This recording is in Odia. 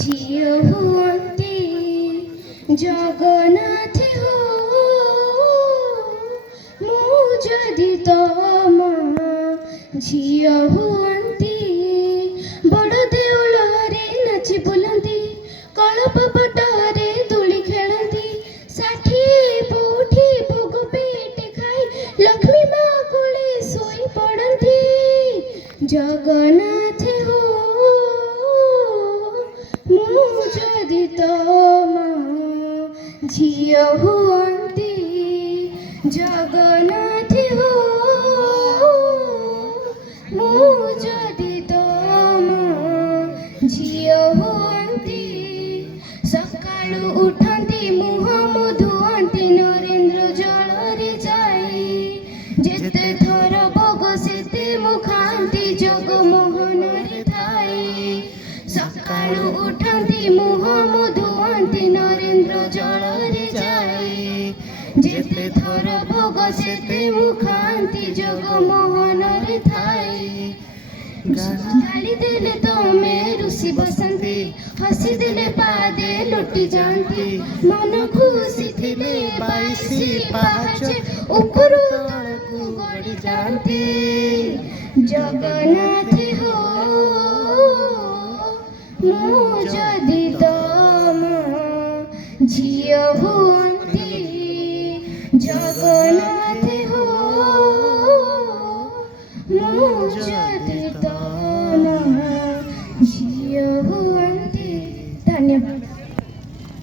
ଝିଅ ହୁଅନ୍ତି ଜଗନ୍ନାଥ ହୋ ମୁଁ ଯଦି ତମ ଝିଅ ହୁଅନ୍ତି ବଡ଼ ଦେଉଳରେ ନାଚି ବୁଲନ୍ତି କଳପ ପଟରେ ଦୋଳି ଖେଳନ୍ତି ଷାଠିଏ ପଉଠି ଭୋଗ ପେଟେ ଖାଇ ଲକ୍ଷ୍ମୀ ମା କୋଳେ ଶୋଇ ପଡ଼ନ୍ତି ଜଗନ୍ନାଥ ହୋ ମୁଁ ଯଦି ତମ ଝିଅ ହୁଅନ୍ତି ଜଗନ୍ନାଥ ହୋ ମୁଁ ଯଦି ତମ ଝିଅ ହୁଅନ୍ତି ସକାଳୁ ଉଠନ୍ତି ମୁହଁ ଧୁଅନ୍ତି ନରେନ୍ଦ୍ର ଜଳରେ ଯାଇ ଯେତେ ଥର ଭୋଗ ସେତେ ମୁଁ ଖାଆନ୍ତି ଜଗମୋହନରେ ଥାଇ ସକାଳୁ ଉଠନ୍ତି ମୁହଁ ଧୁଅନ୍ତି ନରେନ୍ଦ୍ର ଜଳରେ ଯାଇ ଯେତେ ଥର ଭୋଗ ସେତେ ମୁଁ ଖାଆନ୍ତି ଜଗମୋହନରେ ଥାଇ ଗାଳି ଦେଲେ ତମେ ରୁଷି ବସନ୍ତି ହସି ଦେଲେ ପାଦେ ଲୁଟି ଯାଆନ୍ତି ମନ ଖୁସି ଥିଲେ 22 ପାହାଚ ଉପରୁ ତଳକୁ ଗଡ଼ି ଯାଆନ୍ତି ଜଗନ୍ନାଥ ହୋ ମୁଁ ଯଦି ତମ ଝିଅ ହୁଅ